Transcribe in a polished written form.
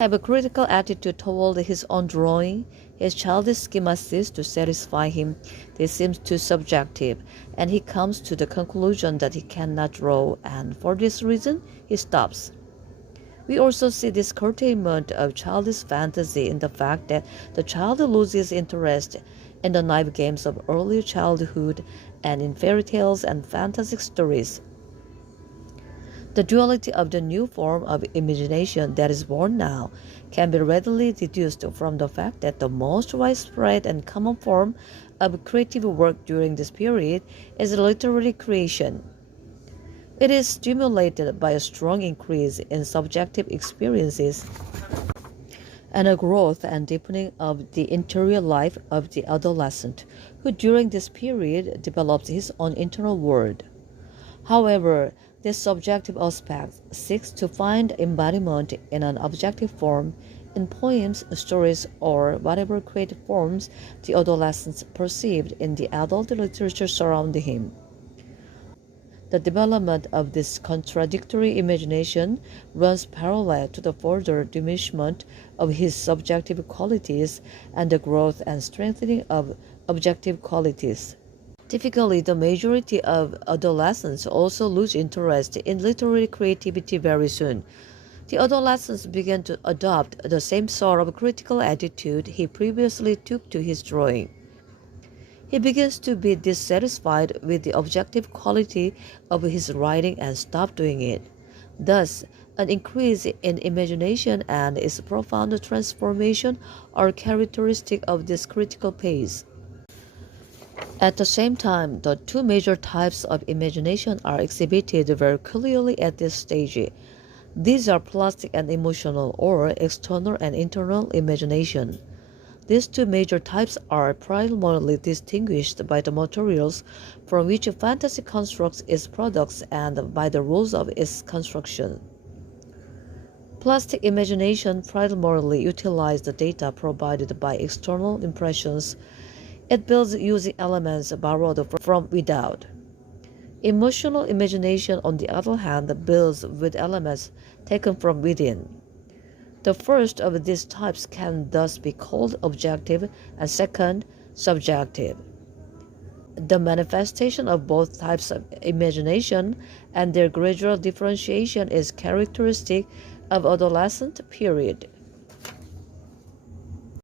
Have a critical attitude toward his own drawing. His childish schema ceases to satisfy him. This seems too subjective, and he comes to the conclusion that he cannot draw, and for this reason he stops. We also see this curtailment of childish fantasy in the fact that the child loses interest in the naive games of early childhood and in fairy tales and fantastic stories. The duality of the new form of imagination that is born now can be readily deduced from the fact that the most widespread and common form of creative work during this period is literary creation. It is stimulated by a strong increase in subjective experiences and a growth and deepening of the interior life of the adolescent, who during this period develops his own internal world. However, this subjective aspect seeks to find embodiment in an objective form in poems, stories, or whatever creative forms the adolescent perceived in the adult literature surrounding him. The development of this contradictory imagination runs parallel to the further diminishment of his subjective qualities and the growth and strengthening of objective qualities. Typically, the majority of adolescents also lose interest in literary creativity very soon. The adolescents begin to adopt the same sort of critical attitude he previously took to his drawing. He begins to be dissatisfied with the objective quality of his writing and stop doing it. Thus, an increase in imagination and its profound transformation are characteristic of this critical phase. At the same time, the two major types of imagination are exhibited very clearly at this stage. These are plastic and emotional, or external and internal imagination. These two major types are primarily distinguished by the materials from which a fantasy constructs its products and by the rules of its construction. Plastic imagination primarily utilizes the data provided by external impressions. It builds using elements borrowed from without. Emotional imagination, on the other hand, builds with elements taken from within. The first of these types can thus be called objective and second, subjective. The manifestation of both types of imagination and their gradual differentiation is characteristic of adolescent period.